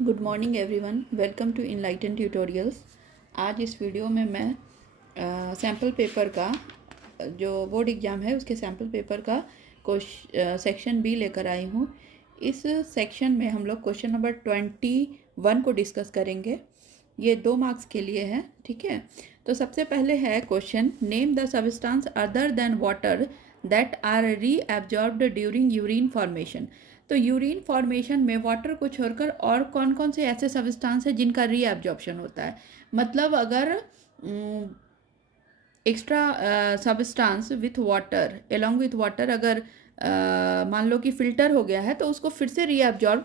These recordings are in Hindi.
Good morning everyone, welcome to Enlighten Tutorials. आज इस वीडियो में मैं सैम्पल पेपर का जो बोर्ड एग्ज़ाम है उसके सैम्पल पेपर का सेक्शन बी लेकर आई हूँ। इस सेक्शन में हम लोग क्वेश्चन नंबर 21 को डिस्कस करेंगे। ये 2 मार्क्स के लिए है, ठीक है। तो सबसे पहले है question, name the substance other than water that are reabsorbed during urine formation. तो यूरिन फॉर्मेशन में वाटर को छोड़कर और कौन कौन से ऐसे सब्सटेंस है जिनका रीअब्जॉर्प्शन होता है। मतलब अगर extra substance with water along with water अगर मान लो कि फिल्टर हो गया है तो उसको फिर से रीअब्जॉर्ब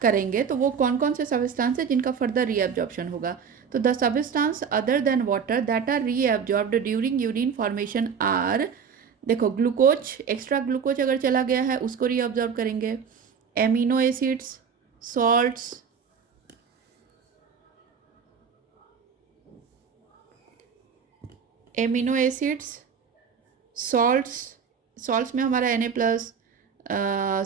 करेंगे, तो वो कौन कौन से सब्सटेंस है जिनका फर्दर रीअब्जॉर्प्शन होगा। तो the substance other than water that are reabsorbed during urine formation are, देखो ग्लूकोज, एक्स्ट्रा ग्लूकोज अगर चला गया है उसको रीअब्जॉर्ब करेंगे, amino acids, salts, amino acids, salts, salts में हमारा Na+,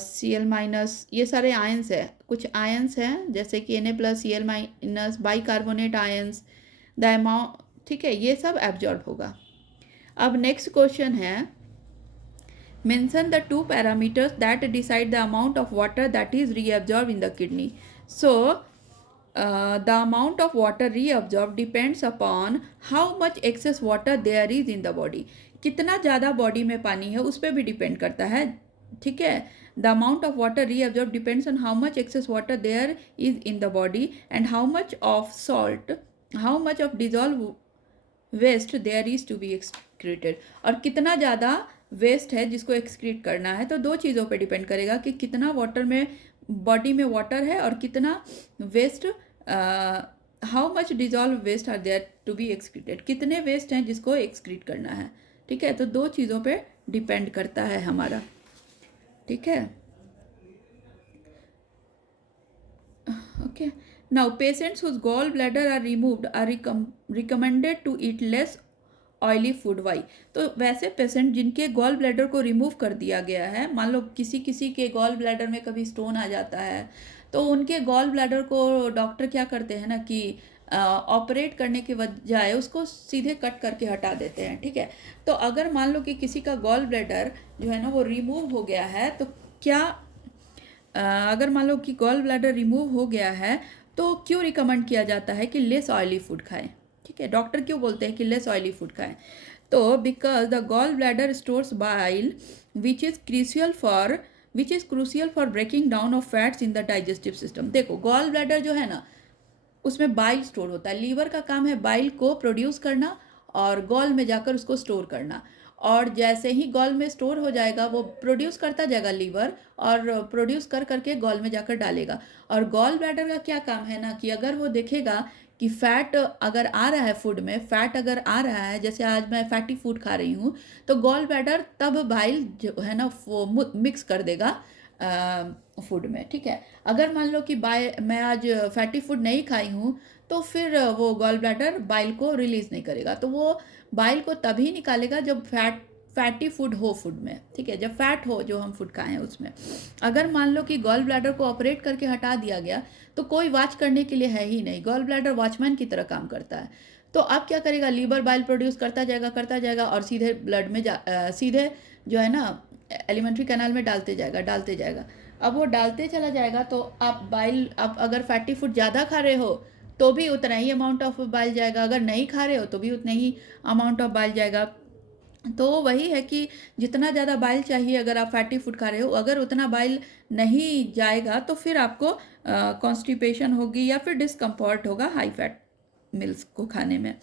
Cl-, ये सारे आयंस है। कुछ आयंस हैं जैसे कि Na+, Cl-, bicarbonate ions, the amount, ठीक है, ये सब एब्जॉर्ब होगा। अब नेक्स्ट क्वेश्चन है, mention the two parameters that decide the amount of water that is reabsorbed in the kidney. So the amount of water reabsorbed depends upon how much excess water there is in the body. कितना ज़्यादा बॉडी में पानी है उस पर भी डिपेंड करता है, ठीक है। The amount of water reabsorb depends on how much excess water there is in the body and how much of salt, how much of dissolve waste there is to be excreted. और कितना ज़्यादा वेस्ट है जिसको एक्सक्रीट करना है, तो दो चीज़ों पे डिपेंड करेगा कि कितना वाटर में बॉडी में वाटर है और कितना waste, how much dissolve waste are there to be excreted, कितने वेस्ट हैं जिसको एक्सक्रीट करना है, ठीक है। तो दो चीज़ों पे डिपेंड करता है हमारा, ठीक है। Okay, now patients whose gall bladder are removed are recommended to eat less oily food. Why? तो वैसे पेशेंट जिनके गॉल ब्लैडर को रिमूव कर दिया गया है, मान लो किसी किसी के गॉल ब्लैडर में कभी स्टोन आ जाता है तो उनके गॉल ब्लैडर को डॉक्टर क्या करते हैं ना कि ऑपरेट करने के बजाय उसको सीधे कट करके हटा देते हैं, ठीक है। तो अगर मान लो कि किसी का गॉल ब्लैडर जो है ना वो रिमूव हो गया है, तो क्या अगर मान लो कि गॉल ब्लैडर रिमूव हो गया है तो क्यों रिकमेंड किया जाता है कि लेस ऑयली फूड खाएं, ठीक है। डॉक्टर क्यों बोलते हैं कि लेस ऑयली फूड खाएं? तो because the gall bladder stores bile which is crucial for breaking down of fats in the digestive system. देखो गॉल ब्लैडर जो है ना उसमें बाइल स्टोर होता है। लीवर का काम है बाइल को प्रोड्यूस करना और गॉल में जाकर उसको स्टोर करना, और जैसे ही गॉल में स्टोर हो जाएगा वो प्रोड्यूस करता जाएगा लीवर, और प्रोड्यूस कर करके गॉल में जाकर डालेगा। और गॉल ब्लैडर का क्या काम है ना कि अगर वो देखेगा कि फैट अगर आ रहा है फूड में, फैट अगर आ रहा है, जैसे आज मैं फैटी फूड खा रही हूँ, तो गॉल ब्लैडर तब बाइल जो है ना वो मिक्स कर देगा फूड में, ठीक है। अगर मान लो कि मैं आज फैटी फूड नहीं खाई हूँ तो फिर वो गॉल ब्लैडर बाइल को रिलीज़ नहीं करेगा, तो वो बाइल को तभी निकालेगा जब फैटी फूड हो फूड में, ठीक है, जब फैट हो जो हम फूड खाएं उसमें। अगर मान लो कि गॉल ब्लैडर को ऑपरेट करके हटा दिया गया तो कोई वॉच करने के लिए है ही नहीं, गॉल ब्लैडर वॉचमैन की तरह काम करता है। तो अब क्या करेगा, लीवर बाइल प्रोड्यूस करता जाएगा और सीधे ब्लड में सीधे जो है ना एलिमेंट्री कैनाल में डालते जाएगा। अब वो डालते चला जाएगा तो आप बाइल, अब अगर फैटी फूड ज़्यादा खा रहे हो तो भी उतना ही अमाउंट ऑफ बाइल जाएगा, अगर नहीं खा रहे हो तो भी उतना ही अमाउंट ऑफ बाइल जाएगा। तो वही है कि जितना ज़्यादा बाइल चाहिए अगर आप फैटी फूड खा रहे हो, अगर उतना बाइल नहीं जाएगा तो फिर आपको कॉन्स्टिपेशन होगी या फिर डिस्कम्फर्ट होगा हाई फैट मिल्स को खाने में।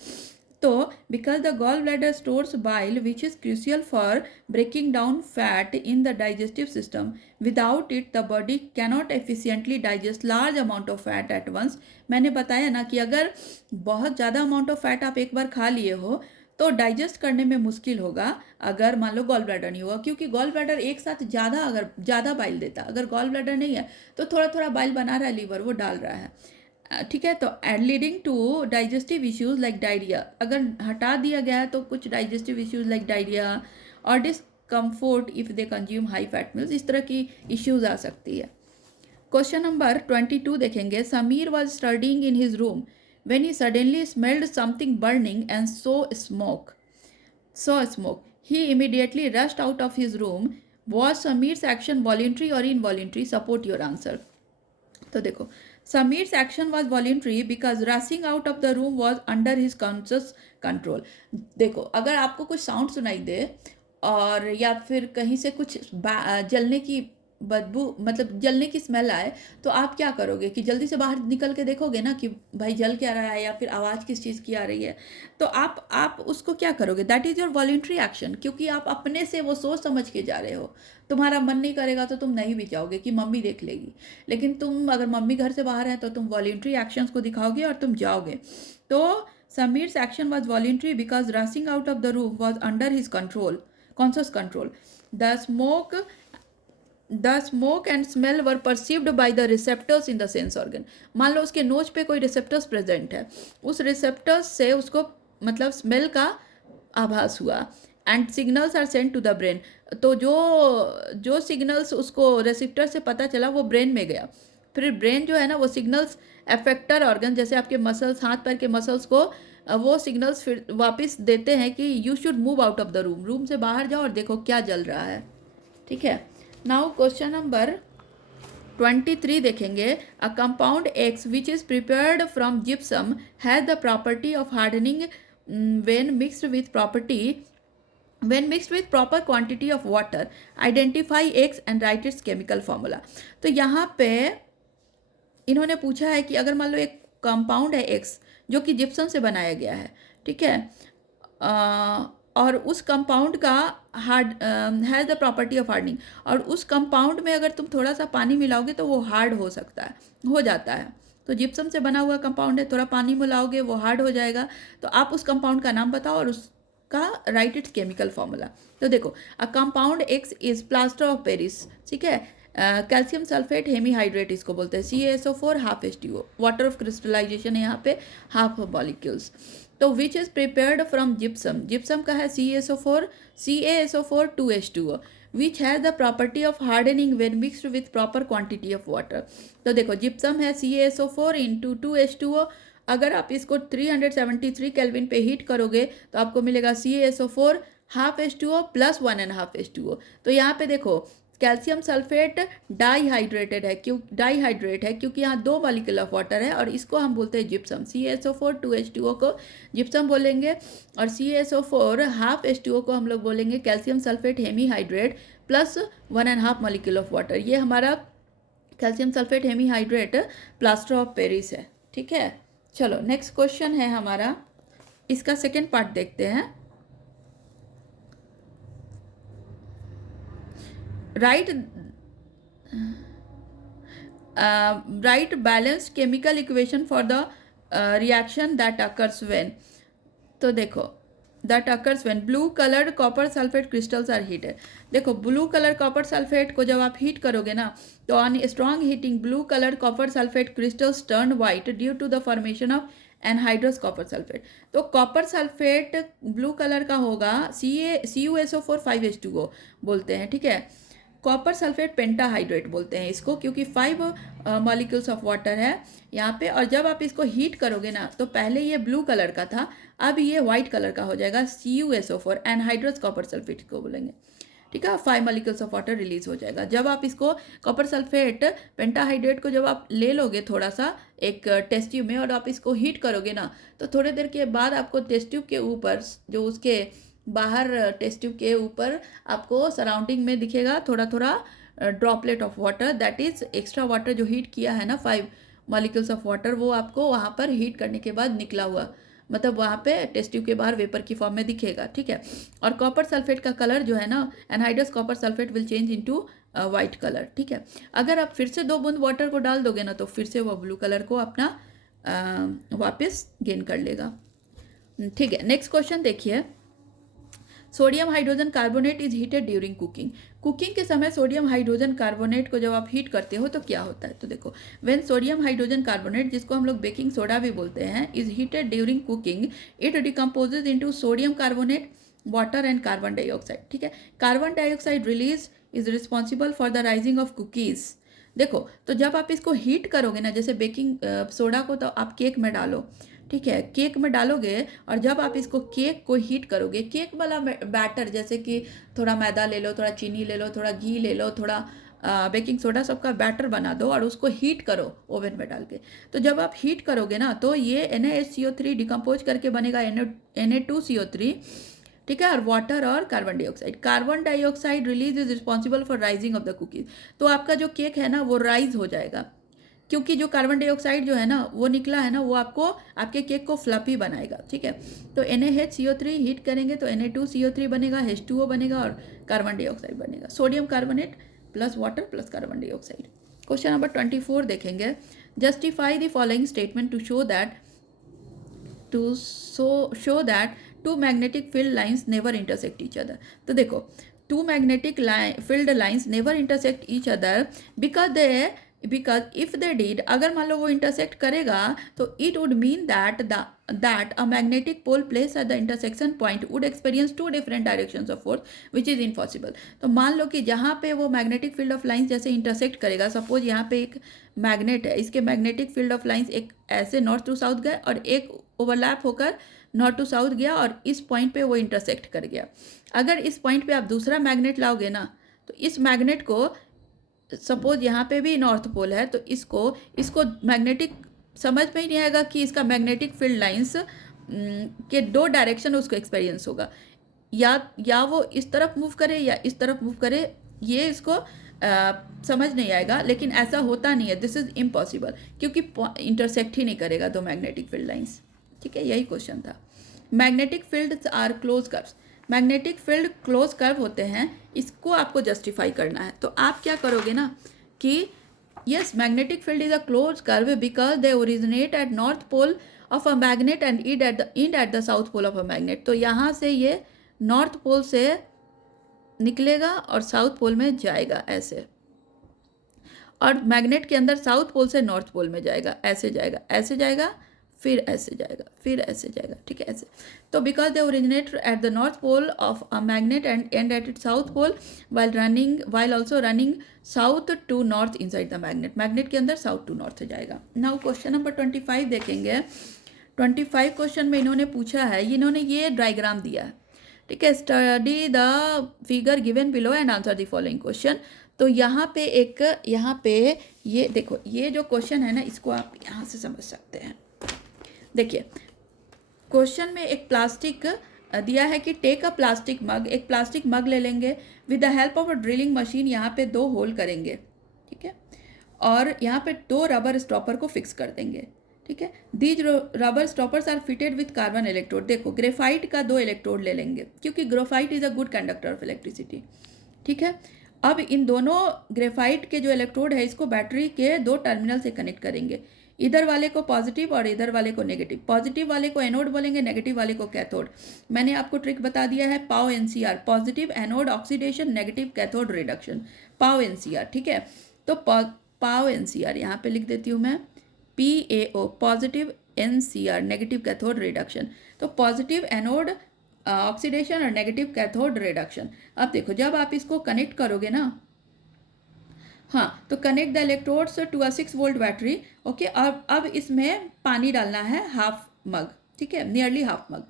तो because the gall bladder stores bile which is crucial for breaking down fat in the digestive system, without it the body cannot efficiently digest large amount of fat at once. मैंने बताया ना कि अगर बहुत ज़्यादा अमाउंट ऑफ फैट आप एक बार खा लिए हो तो डाइजेस्ट करने में मुश्किल होगा अगर मान लो गॉल ब्लैडर नहीं होगा, क्योंकि गॉल ब्लैडर एक साथ अगर ज़्यादा बाइल देता, अगर गॉल ब्लैडर नहीं है तो थोड़ा थोड़ा बाइल बना रहा है लीवर, वो डाल रहा है, ठीक है। तो and leading to digestive issues like diarrhoea, अगर हटा दिया गया है तो कुछ डाइजेस्टिव इश्यूज लाइक डायरिया और discomfort if they consume high fat meals, इस तरह की इश्यूज आ सकती है। क्वेश्चन नंबर 22 देखेंगे. Sameer was studying in his room when he suddenly smelled something burning and saw smoke. He immediately rushed out of his room. Was Samir's action voluntary or involuntary? Support your answer. तो देखो, Samir's action was voluntary because rushing out of the room was under his conscious control. देखो, अगर आपको कुछ साउंड सुनाई दे और या फिर कहीं से कुछ जलने की बदबू, मतलब जलने की स्मेल आए, तो आप क्या करोगे कि जल्दी से बाहर निकल के देखोगे ना कि भाई जल क्या रहा है या फिर आवाज़ किस चीज़ की आ रही है. तो आप उसको क्या करोगे? That is your voluntary action, क्योंकि आप अपने से वो सोच समझ के जा रहे हो. तुम्हारा मन नहीं करेगा तो तुम नहीं भी जाओगे कि मम्मी देख लेगी, लेकिन तुम अगर मम्मी घर से बाहर है तो तुम वॉलंटरी एक्शंस को दिखाओगे और तुम जाओगे. तो Samir's action was voluntary because rushing out of the room was under his control, conscious control. The smoke and smell were perceived by the receptors in the sense organ. मान लो उसके नोज पे कोई रिसेप्टर्स प्रेजेंट है, उस रिसेप्टर्स से उसको मतलब स्मेल का आभास हुआ. And signals are send to the brain. तो जो सिग्नल्स उसको रिसेप्टर से पता चला वो ब्रेन में गया. फिर ब्रेन जो है ना, वो सिग्नल्स एफेक्टर ऑर्गन जैसे आपके मसल्स, हाथ पैर के मसल्स को वो सिग्नल्स फिर वापस देते हैं कि you should move out of the room. Room से बाहर जाओ और देखो क्या जल रहा है. ठीक है. नाउ क्वेश्चन नंबर 23 देखेंगे. A compound x which is prepared from gypsum has the property of hardening when mixed with proper quantity of water. Identify X and write its chemical formula. तो यहाँ पे इन्होंने पूछा है कि अगर मान लो एक कंपाउंड है X जो कि जिप्सम से बनाया गया है, ठीक है, और उस कंपाउंड का hard has the property of hardening, और उस कंपाउंड में अगर तुम थोड़ा सा पानी मिलाओगे तो वो हार्ड हो जाता है. तो जिप्सम से बना हुआ कंपाउंड है, थोड़ा पानी मिलाओगे वो हार्ड हो जाएगा. तो आप उस कंपाउंड का नाम बताओ और उसका राइट इट्स केमिकल फॉर्मूला. तो देखो, a compound x is plaster of Paris. ठीक है. कैल्शियम सल्फेट हेमीहाइड्रेट इसको बोलते हैं. CaSO4 half H2O. Water of crystallization है यहाँ पे हाफ मॉलिक्यूल्स. तो which is prepared from gypsum. Gypsum का है CaSO4 2H2O which has the property of hardening when mixed with proper quantity of water. तो देखो, जिप्सम है CaSO4 इंटू 2H2O. अगर आप इसको 373 केल्विन पे हीट करोगे तो आपको मिलेगा CaSO4 half H2O plus 1.5 H2O. तो यहाँ पे देखो, कैल्शियम सल्फेट डाईहाइड्रेट है क्योंकि यहाँ 2 मॉलिक्यूल ऑफ वाटर है और इसको हम बोलते हैं जिप्सम. CaSO4 2H2O को जिप्सम बोलेंगे और CaSO4 हाफ H2O को हम लोग बोलेंगे calcium sulphate hemihydrate plus 1.5 molecule of water. ये हमारा calcium sulphate hemihydrate plaster of Paris है. ठीक है. चलो नेक्स्ट क्वेश्चन है हमारा, इसका सेकेंड पार्ट देखते हैं. Write balanced chemical equation for the reaction that occurs when. तो देखो, that occurs when blue colored copper sulfate crystals are heated. देखो, ब्लू कलर कॉपर सल्फेट को जब आप हीट करोगे ना, तो on strong heating blue colour copper sulphate crystals turn white due to the formation of anhydrous copper sulphate. तो कॉपर सल्फेट ब्लू कलर का होगा CuSO4 5H2O बोलते हैं. ठीक है. कॉपर सल्फेट पेंटाहाइड्रेट बोलते हैं इसको क्योंकि 5 मॉलिक्यूल्स ऑफ वाटर है यहाँ पे. और जब आप इसको हीट करोगे ना, तो पहले ये ब्लू कलर का था, अब ये वाइट कलर का हो जाएगा. CuSO4 एनहाइड्रस कॉपर सल्फेट को बोलेंगे. ठीक है. 5 मॉलिक्यूल्स ऑफ वाटर रिलीज हो जाएगा. जब आप इसको कॉपर सल्फेट पेंटाहाइड्रेट को जब आप ले लोगे थोड़ा सा एक टेस्ट ट्यूब में और आप इसको हीट करोगे ना, तो थोड़ी देर के बाद आपको टेस्ट ट्यूब के ऊपर, जो उसके बाहर टेस्ट ट्यूब के ऊपर आपको सराउंडिंग में दिखेगा थोड़ा थोड़ा droplet of water. That is extra water जो हीट किया है ना, 5 मॉलिक्यूल्स ऑफ वाटर, वो आपको वहाँ पर हीट करने के बाद निकला हुआ, मतलब वहाँ पे टेस्ट ट्यूब के बाहर वेपर की फॉर्म में दिखेगा. ठीक है. और कॉपर सल्फेट का कलर जो है ना, anhydrous copper sulphate will change into white colour. ठीक है. अगर आप फिर से 2 बूंद वाटर को डाल दोगे ना, तो फिर से वो ब्लू कलर को अपना वापस गेन कर लेगा. ठीक है. नेक्स्ट क्वेश्चन देखिए. Sodium hydrogen carbonate is heated during cooking. Cooking के समय सोडियम हाइड्रोजन कार्बोनेट को जब आप हीट करते हो तो क्या होता है. तो देखो, व्हेन सोडियम हाइड्रोजन कार्बोनेट, जिसको हम लोग बेकिंग सोडा भी बोलते हैं, is heated during cooking, it decomposes into sodium carbonate, water and carbon dioxide. ठीक है. Carbon dioxide release is responsible for the rising of cookies. देखो, तो जब आप इसको हीट करोगे ना, जैसे बेकिंग सोडा को तो आप केक में डालो, ठीक है, केक में डालोगे, और जब आप इसको केक को हीट करोगे, केक वाला बैटर, जैसे कि थोड़ा मैदा ले लो, थोड़ा चीनी ले लो, थोड़ा घी ले लो, थोड़ा बेकिंग सोडा, सबका बैटर बना दो और उसको हीट करो ओवन में डाल के। तो जब आप हीट करोगे ना, तो ये NaHCO3 डिकम्पोज करके बनेगा Na2CO3, ठीक है, और वाटर और carbon dioxide release is responsible for rising of the cookies. तो आपका जो केक है ना वो राइज हो जाएगा, क्योंकि जो कार्बन डाइऑक्साइड जो है ना वो निकला है ना, वो आपको आपके केक को फ्लफी बनाएगा, ठीक है। तो NaHCO3 हीट करेंगे तो Na2CO3 बनेगा, H2O बनेगा और कार्बन डाइऑक्साइड बनेगा, sodium carbonate plus water plus carbon dioxide. Question number 24 देखेंगे। Justify the following statement to show that two magnetic field lines never intersect each other. तो देखो, two magnetic field lines never intersect each other because if they did, अगर मान लो वो इंटरसेक्ट करेगा, तो it would mean that a magnetic pole place at the intersection point would experience two different directions of force which is impossible. तो मान लो कि जहाँ पे वो मैग्नेटिक फील्ड ऑफ लाइन्स जैसे इंटरसेक्ट करेगा, सपोज यहाँ पे एक मैग्नेट है, इसके मैग्नेटिक फील्ड ऑफ लाइन्स एक ऐसे नॉर्थ टू साउथ गए और एक ओवरलैप होकर नॉर्थ टू साउथ गया और इस पॉइंट पे वो इंटरसेक्ट कर गया। अगर इस पॉइंट पे आप दूसरा मैग्नेट लाओगे ना, तो इस मैग्नेट को, सपोज यहाँ पे भी नॉर्थ पोल है, तो इसको मैग्नेटिक समझ में ही नहीं आएगा कि इसका मैग्नेटिक फील्ड लाइंस के दो डायरेक्शन उसको एक्सपीरियंस होगा, या वो इस तरफ मूव करे या इस तरफ मूव करे, ये इसको समझ नहीं आएगा। लेकिन ऐसा होता नहीं है, दिस इज इम्पॉसिबल, क्योंकि इंटरसेक्ट ही नहीं करेगा दो मैग्नेटिक फील्ड लाइंस, ठीक है, यही क्वेश्चन था। Magnetic fields are close curves, magnetic field close curve होते हैं, इसको आपको जस्टिफाई करना है। तो आप क्या करोगे ना कि yes, magnetic field is a close curve because they originate at north pole of a magnet and end at the south pole of a magnet. तो यहाँ से ये नॉर्थ पोल से निकलेगा और साउथ पोल में जाएगा ऐसे, और मैग्नेट के अंदर साउथ पोल से नॉर्थ पोल में जाएगा, ऐसे जाएगा, ऐसे जाएगा, फिर ऐसे जाएगा, फिर ऐसे जाएगा, ठीक है, ऐसे। तो because they originate at the north pole of a magnet and at it south pole while also running south to north inside the magnet, magnet के अंदर साउथ टू नॉर्थ जाएगा। नाउ क्वेश्चन नंबर 25 देखेंगे। 25 क्वेश्चन में इन्होंने पूछा है, इन्होंने ये डायग्राम दिया है, ठीक है, study the figure given below and answer the following question. तो यहाँ पे ये देखो, ये जो क्वेश्चन है ना, इसको आप यहाँ से समझ सकते हैं। देखिए, क्वेश्चन में एक प्लास्टिक दिया है कि टेक अ प्लास्टिक मग, एक प्लास्टिक मग ले लेंगे, with the help of a drilling machine यहाँ पे 2 होल करेंगे, ठीक है, और यहाँ पे 2 रबर स्टॉपर को फिक्स कर देंगे, ठीक है। These rubber stoppers are fitted with carbon electrode. देखो, ग्रेफाइट का 2 इलेक्ट्रोड ले लेंगे, क्योंकि graphite is a good conductor of electricity, ठीक है। अब इन दोनों ग्रेफाइट के जो इलेक्ट्रोड है, इसको बैटरी के 2 टर्मिनल से कनेक्ट करेंगे, इधर वाले को पॉजिटिव और इधर वाले को नेगेटिव। पॉजिटिव वाले को एनोड बोलेंगे, नेगेटिव वाले को कैथोड। मैंने आपको ट्रिक बता दिया है, पाव NCR, positive anode oxidation, negative cathode reduction, पाव NCR, ठीक है। तो पाव NCR यहाँ पे लिख देती हूँ मैं, PAO, positive NCR, negative cathode reduction. तो पॉजिटिव एनोड ऑक्सीडेशन और नेगेटिव कैथोड रिडक्शन। अब देखो, जब आप इसको कनेक्ट करोगे ना, हाँ, तो connect the electrodes to a 6 volt battery, okay. अब इसमें पानी डालना है हाफ मग, ठीक है, नियरली हाफ मग,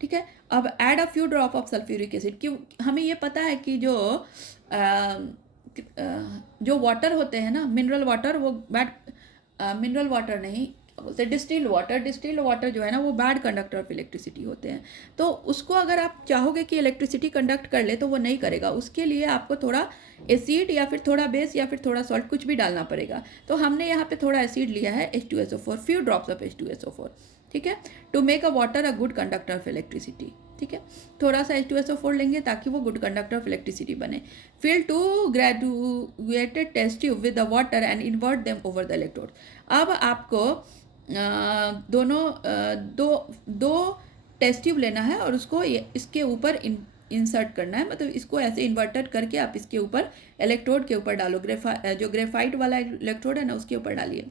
ठीक है। अब add a few drop of sulphuric acid. क्यों, हमें ये पता है कि जो वाटर होते हैं ना, मिनरल वाटर, वो मिनरल वाटर नहीं बोलते, डिस्टिल्ड वाटर जो है ना, वो बैड कंडक्टर ऑफ इलेक्ट्रिसिटी होते हैं। तो उसको अगर आप चाहोगे कि इलेक्ट्रिसिटी कंडक्ट कर ले, तो वो नहीं करेगा, उसके लिए आपको थोड़ा एसिड या फिर थोड़ा बेस या फिर थोड़ा सॉल्ट, कुछ भी डालना पड़ेगा। तो हमने यहाँ पे थोड़ा एसिड लिया है, H2SO4, few drops of H2SO4, ठीक है, to make a water a good conductor of electricity, ठीक है। थोड़ा सा H2SO4 लेंगे ताकि वो गुड कंडक्टर ऑफ इलेक्ट्रिसिटी बने। Fill 2 graduated test tube with the water and invert them over the electrode. अब आपको दो टेस्ट ट्यूब लेना है और उसको इसके ऊपर इंसर्ट करना है, मतलब इसको ऐसे इन्वर्टेड करके आप इसके ऊपर इलेक्ट्रोड के ऊपर डालो, जो ग्रेफाइट वाला इलेक्ट्रोड है ना, उसके ऊपर डालिए,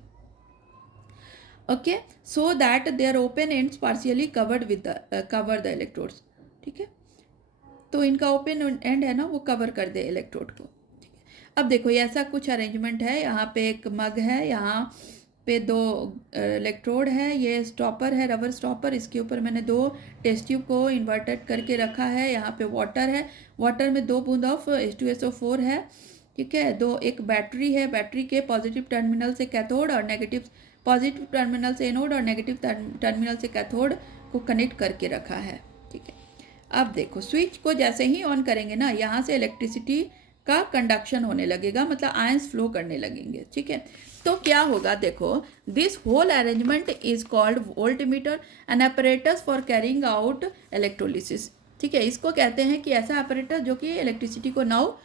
okay, so that their open ends partially cover the electrodes, ठीक है। तो इनका ओपन एंड है ना, वो कवर कर दे इलेक्ट्रोड को, ठीक है। अब देखो ये ऐसा कुछ अरेंजमेंट है, यहाँ पे एक मग है, यहाँ पे दो इलेक्ट्रोड है, ये स्टॉपर है, रबर स्टॉपर, इसके ऊपर मैंने दो टेस्ट ट्यूब को इन्वर्टेड करके रखा है, यहाँ पे वाटर है, वाटर में 2 बूंद ऑफ H2SO4 है, ठीक है। एक बैटरी है, बैटरी के पॉजिटिव टर्मिनल से कैथोड और नेगेटिव पॉजिटिव टर्मिनल से एनोड और नेगेटिव टर्मिनल से कैथोड को कनेक्ट करके रखा है, ठीक है। अब देखो स्विच को जैसे ही ऑन करेंगे ना, यहाँ से इलेक्ट्रिसिटी का कंडक्शन होने लगेगा, मतलब आयंस फ्लो करने लगेंगे, ठीक है। तो क्या होगा, देखो this whole arrangement is called voltmeter, an apparatus for carrying out electrolysis, ठीक है। इसको कहते हैं कि ऐसा apparatus जो कि इलेक्ट्रिसिटी को नाउ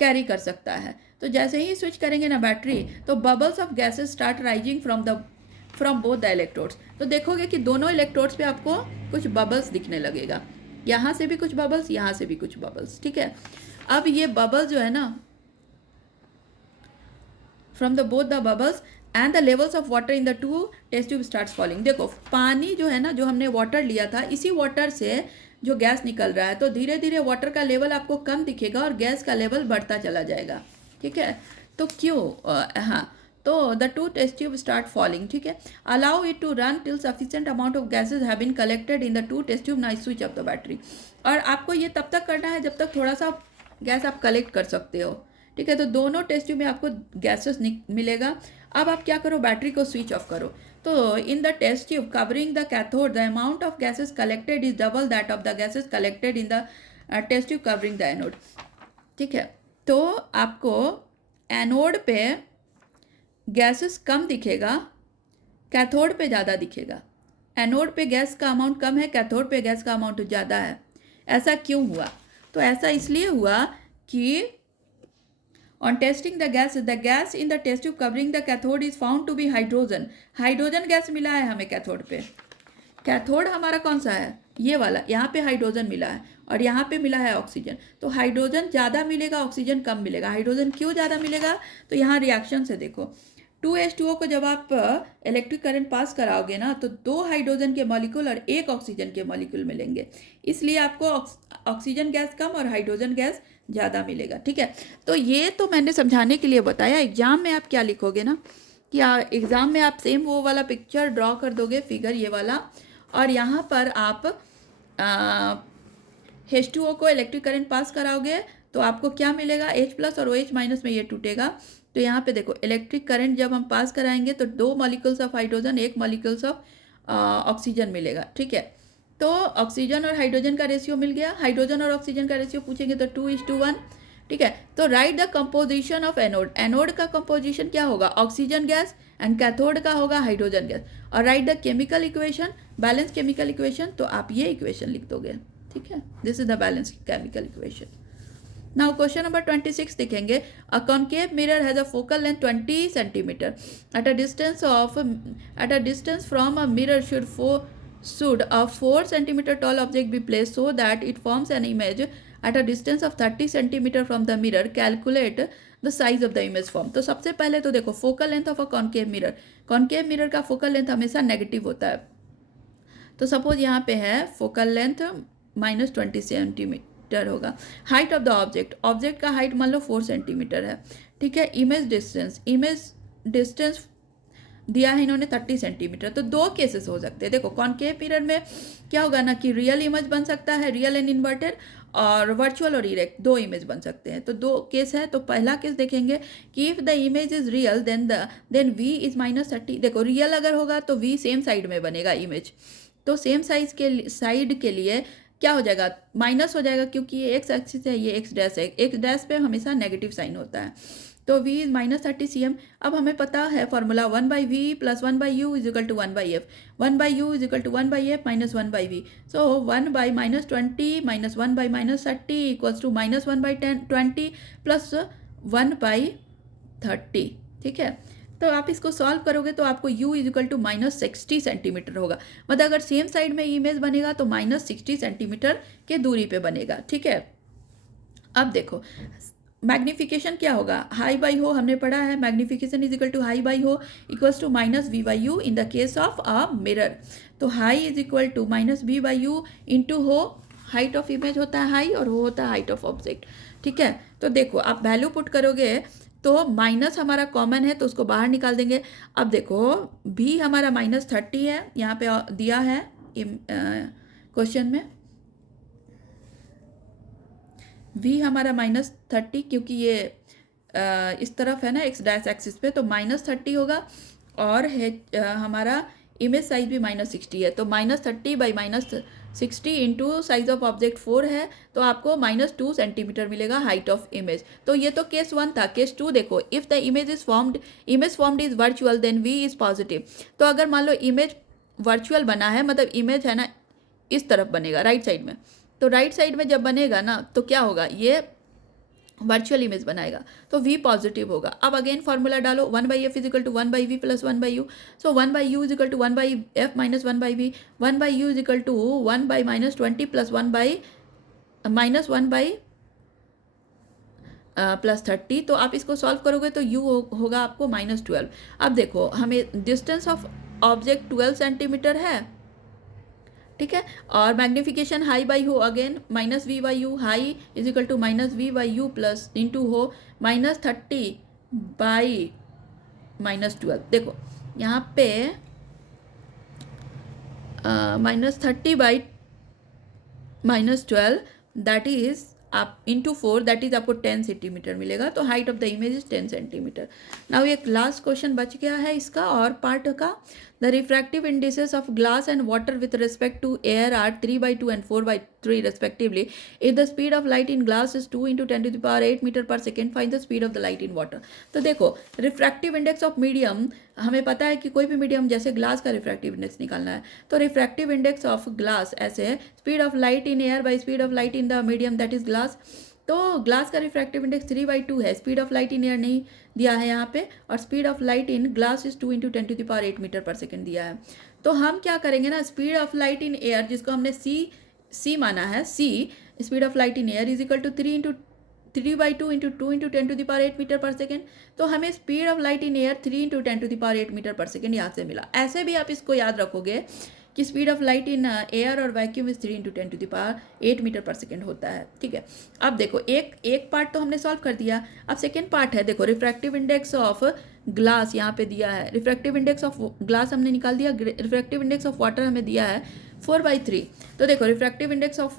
कैरी कर सकता है। तो जैसे ही स्विच करेंगे ना बैटरी, तो bubbles of gases start rising from both the electrodes. तो देखोगे कि दोनों इलेक्ट्रोड्स पे आपको कुछ बबल्स दिखने लगेगा, यहाँ से भी कुछ बबल्स, यहाँ से भी कुछ बबल्स, ठीक है। अब ये बबल्स जो है ना, from the both the bubbles and the levels of water in the two test tube starts falling. देखो पानी जो है ना, जो हमने वाटर लिया था, इसी वाटर से जो गैस निकल रहा है, तो धीरे धीरे वाटर का लेवल आपको कम दिखेगा और गैस का लेवल बढ़ता चला जाएगा, ठीक है। तो क्यों, हाँ, तो the two test tube start falling, ठीक है। Allow it to run till sufficient amount of gases have been collected in the two test tube, now switch off the battery. और आपको ये तब तक करना है जब तक थोड़ा सा गैस आप कलेक्ट कर सकते हो, ठीक है। तो दोनों टेस्ट ट्यूब में आपको गैसेस मिलेगा। अब आप क्या करो, बैटरी को स्विच ऑफ करो। तो in the test tube covering the cathode the amount of gases collected is double that of the gases collected in the test tube covering the anode, ठीक है। तो आपको एनोड पे गैसेस कम दिखेगा, कैथोड पे ज़्यादा दिखेगा। एनोड पे गैस का अमाउंट कम है, कैथोड पे गैस का अमाउंट ज़्यादा है। ऐसा क्यों हुआ? तो ऐसा इसलिए हुआ कि on testing the gas in the test tube covering the cathode is found to be hydrogen. Hydrogen gas मिला है हमें कैथोड पे। कैथोड हमारा कौन सा है, ये वाला, यहाँ पे हाइड्रोजन मिला है और यहाँ पे मिला है ऑक्सीजन। तो हाइड्रोजन ज़्यादा मिलेगा, ऑक्सीजन कम मिलेगा। हाइड्रोजन क्यों ज़्यादा मिलेगा? तो यहाँ रिएक्शन से देखो, 2H2O को जब आप इलेक्ट्रिक करंट पास कराओगे ना, तो 2 हाइड्रोजन के मॉलिक्यूल और 1 ऑक्सीजन के मॉलिक्यूल मिलेंगे, इसलिए आपको ऑक्सीजन गैस कम और हाइड्रोजन गैस ज़्यादा मिलेगा, ठीक है। तो ये तो मैंने समझाने के लिए बताया। एग्जाम में आप क्या लिखोगे ना, कि एग्ज़ाम में आप सेम वो वाला पिक्चर ड्रॉ कर दोगे, फिगर ये वाला, और यहाँ पर आप H2O को इलेक्ट्रिक करंट पास कराओगे तो आपको क्या मिलेगा, H+ और OH- में ये टूटेगा। तो यहाँ पे देखो इलेक्ट्रिक करंट जब हम पास कराएंगे तो 2 molecules of hydrogen, 1 molecules of oxygen मिलेगा, ठीक है। तो ऑक्सीजन और हाइड्रोजन का रेशियो मिल गया। हाइड्रोजन और ऑक्सीजन का रेशियो पूछेंगे तो 2:1, ठीक है। तो right the composition of anode. Anode का कंपोजिशन क्या होगा, ऑक्सीजन गैस, एंड कैथोड का होगा हाइड्रोजन गैस। और right the chemical equation, balance chemical equation. तो आप ये इक्वेशन लिख दोगे, ठीक है। This is the balance chemical equation. Now question number 26 देखेंगे। A concave mirror has a focal length 20 centimetre at a distance from a mirror should a 4 centimeter tall object be placed so that it forms an image at a distance of 30 centimeter from the mirror. Calculate the size of the image form. तो सबसे पहले तो देखो focal length of a concave mirror. Concave mirror का फोकल लेंथ हमेशा नेगेटिव होता है। तो सपोज यहाँ पे है फोकल लेंथ -20 सेंटीमीटर होगा। हाइट ऑफ द ऑब्जेक्ट का हाइट मान लो 4 सेंटीमीटर है, ठीक है। इमेज डिस्टेंस दिया है इन्होंने 30 सेंटीमीटर। तो 2 केसेस हो सकते हैं। देखो कॉन्केव मिरर में क्या होगा ना, कि रियल इमेज बन सकता है, रियल एंड इन्वर्टेड, और वर्चुअल और इरेक्ट 2 इमेज बन सकते हैं। तो 2 केस है। तो पहला केस देखेंगे कि if the image is real then v is -30। देखो रियल अगर होगा तो v सेम साइड में बनेगा इमेज, तो सेम साइड के लिए क्या हो जाएगा, माइनस हो जाएगा, क्योंकि ये x एक्सिस है, ये x डैश है। x डैश पे हमेशा नेगेटिव साइन होता है। तो v इज -30 cm। अब हमें पता है formula 1/v + 1/u = 1/f। 1/u = 1/f - 1/v। सो 1/-20 - 1/-30 = -1/20 + 1/30, ठीक है। तो आप इसको सॉल्व करोगे तो आपको u = -60 सेंटीमीटर होगा। मतलब अगर सेम साइड में इमेज बनेगा तो -60 सेंटीमीटर के दूरी पे बनेगा, ठीक है। अब देखो मैग्नीफिकेशन क्या होगा, हाई बाई हो हमने पढ़ा है। Magnification is equal to hi by ho equals to -v/u in the case of a mirror. तो hi is equal to -v/u into ho, height of image होता है हाई और हो होता है हाइट ऑफ ऑब्जेक्ट, ठीक है। तो देखो आप वैल्यू पुट करोगे तो माइनस हमारा कॉमन है तो उसको बाहर निकाल देंगे। अब देखो भी हमारा -30 है, यहाँ पे दिया है क्वेश्चन में v हमारा -30, क्योंकि ये इस तरफ है ना एक्स डैश एक्सिस पे, तो -30 होगा। और है हमारा इमेज साइज भी -60 है, तो -30 by -60 into size of object 4 है, तो आपको -2 सेंटीमीटर मिलेगा हाइट ऑफ इमेज। तो ये तो केस 1 था। केस 2 देखो, if the image formed is virtual then v is positive. तो अगर मान लो इमेज वर्चुअल बना है, मतलब इमेज है ना इस तरफ बनेगा राइट साइड में, तो राइट साइड में जब बनेगा ना तो क्या होगा, ये वर्चुअल इमेज बनाएगा, तो v पॉजिटिव होगा। अब अगेन फॉर्मूला डालो, 1/f is equal to 1/v plus 1/u। So 1/u is equal to 1/f minus 1/v, 1/u is equal to 1/-20 plus 1/-1 plus 30। तो आप इसको सॉल्व करोगे तो u होगा आपको -12। अब देखो हमें डिस्टेंस ऑफ ऑब्जेक्ट 12 सेंटीमीटर है, ठीक है, और मैग्नीफिकेशन हाई बाई हो, अगेन -v/u, हाई is equal to -v/u plus into हो -30 बाई -12। देखो यहाँ पे -30 बाई -12 दैट इज आप इंटू 4 दैट इज आपको 10 सेंटीमीटर मिलेगा। तो height of the image is 10 centimetre. Now एक लास्ट क्वेश्चन बच गया है इसका और पार्ट का। The refractive indices of glass and water with respect to air are 3/2 and 4/3 respectively. If the speed of light in glass is 2 × 10⁸ metre per second, find the speed of the light in water. तो देखो रिफ्रैक्टिव इंडेक्स ऑफ मीडियम, हमें पता है कि कोई भी मीडियम जैसे ग्लास का रिफ्रैक्टिव इंडेक्स निकालना है, तो रिफ्रैक्टिव इंडेक्स ऑफ ग्लास ऐसे है speed of light in air by speed of light in the medium that is glass. तो ग्लास का रिफ्रैक्टिव इंडेक्स 3/2 है, speed of light in air नहीं दिया है यहाँ पे, और speed of light in glass is 2 × 10⁸ metre per second दिया है। तो हम क्या करेंगे ना, speed of light in air जिसको हमने सी माना है, speed of light in air is equal to 3/2 × 2 × 10⁸ metre per second. तो हमें speed of light in air 3 × 10⁸ metre per second यहाँ से मिला। ऐसे भी आप इसको याद रखोगे कि speed of light in air और vacuum is 3 × 10⁸ metre per second होता है, ठीक है। अब देखो एक पार्ट तो हमने सॉल्व कर दिया। अब सेकेंड पार्ट है, देखो रिफ्रैक्टिव इंडेक्स ऑफ ग्लास यहाँ पे दिया है, रिफ्रैक्टिव इंडेक्स ऑफ ग्लास हमने निकाल दिया, रिफ्रैक्टिव इंडेक्स ऑफ वाटर हमें दिया है 4/3। तो देखो refractive index of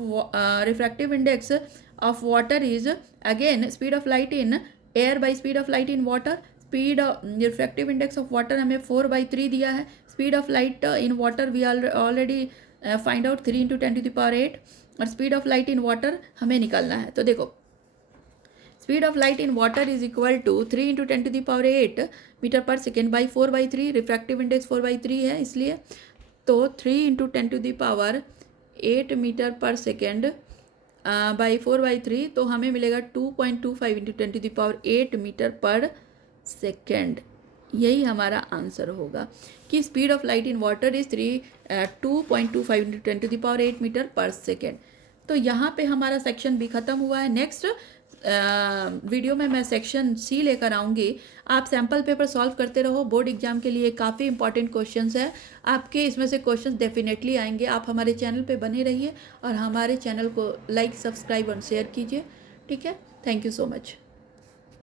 water is again speed of light in air by speed of light in water. Speed refractive index of water हमें 4/3 दिया है, speed of light in water we already find out 3 × 10⁸, और speed of light in water हमें निकालना है। तो देखो speed of light in water is equal to 3 × 10⁸ metre per second by 4/3, refractive index 4/3 है इसलिए, तो 3 × 10⁸ मीटर पर सेकेंड बाई 4/3, तो हमें मिलेगा 2.25 × 10⁸ मीटर पर सेकेंड। यही हमारा आंसर होगा कि speed of light in water is 2.25 × 10⁸ metre per second. तो यहाँ पे हमारा सेक्शन भी ख़त्म हुआ है। नेक्स्ट वीडियो में मैं सेक्शन सी लेकर आऊँगी। आप सैम्पल पेपर सॉल्व करते रहो, बोर्ड एग्जाम के लिए काफ़ी इंपॉर्टेंट क्वेश्चंस है आपके, इसमें से क्वेश्चंस डेफिनेटली आएंगे। आप हमारे चैनल पे बने रहिए और हमारे चैनल को लाइक, सब्सक्राइब और शेयर कीजिए, ठीक है। Thank you so much.